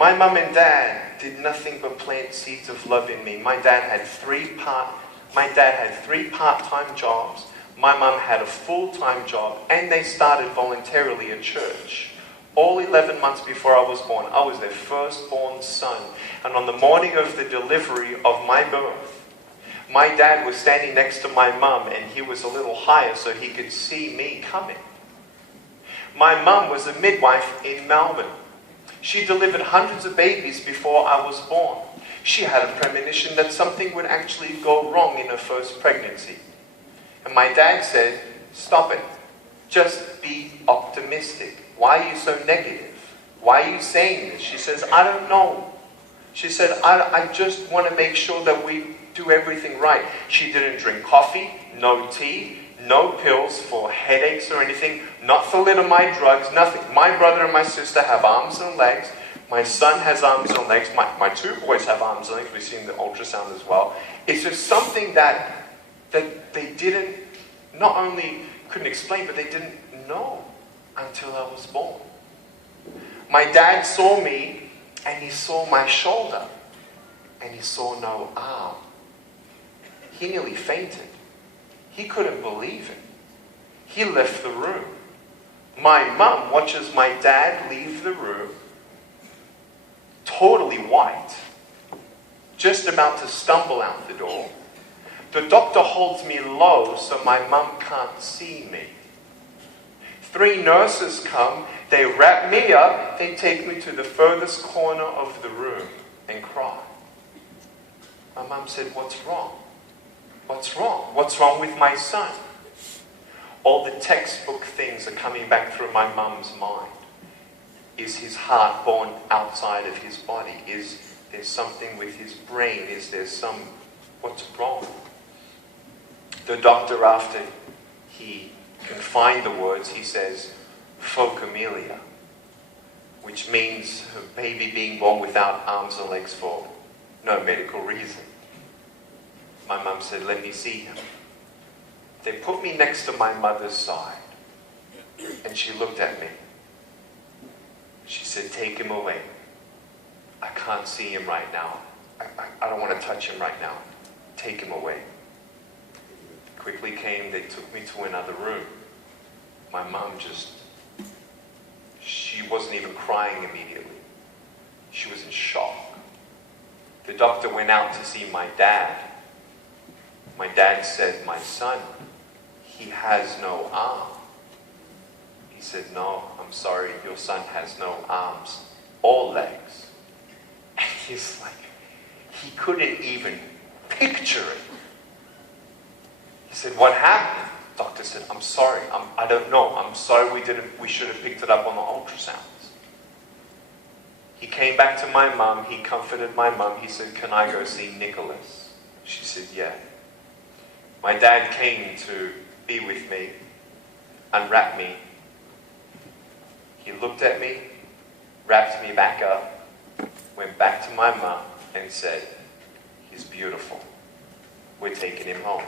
My mum and dad did nothing but plant seeds of love in me. My dad had three part-time jobs. My mum had a full-time job, and they started voluntarily at church. All 11 months before I was born, I was their firstborn son. And on the morning of the delivery of my birth, my dad was standing next to my mum, and he was a little higher so he could see me coming. My mum was a midwife in Melbourne. She delivered hundreds of babies before I was born. She had a premonition that something would actually go wrong in her first pregnancy. And my dad said, "Stop it. Just be optimistic. Why are you so negative? Why are you saying this?" She says, "I don't know." She said, I just want to make sure that we do everything right." She didn't drink coffee, no tea, no pills for headaches or anything, not thalidomide drugs, nothing. My brother and my sister have arms and legs. My son has arms and legs. My two boys have arms and legs. We've seen the ultrasound as well. It's just something that they didn't, not only couldn't explain, but they didn't know until I was born. My dad saw me, and he saw my shoulder, and he saw no arm. He nearly fainted. He couldn't believe it. He left the room. My mum watches my dad leave the room, totally white, just about to stumble out the door. The doctor holds me low so my mum can't see me. 3 nurses come, they wrap me up, they take me to the furthest corner of the room and cry. My mum said, "What's wrong? What's wrong? What's wrong with my son?" All the textbook things are coming back through my mum's mind. Is his heart born outside of his body? Is there something with his brain? Is there what's wrong? The doctor, after he can find the words, he says, "Phocomelia," which means a baby being born without arms and legs for no medical reason. My mum said, "Let me see him." They put me next to my mother's side, and she looked at me. She said, "Take him away. I can't see him right now. I don't want to touch him right now. Take him away." Quickly came, they took me to another room. My mum she wasn't even crying immediately. She was in shock. The doctor went out to see my dad. My dad said, "My son, he has no arm." He said, "No, I'm sorry, your son has no arms or legs." And he's like, he couldn't even picture it. He said, "What happened?" Doctor said, "I'm sorry, I don't know. I'm sorry we should have picked it up on the ultrasounds." He came back to my mum, he comforted my mum, he said, "Can I go see Nicholas?" She said, "Yeah." My dad came to be with me, unwrapped me. He looked at me, wrapped me back up, went back to my mum and said, "He's beautiful. We're taking him home."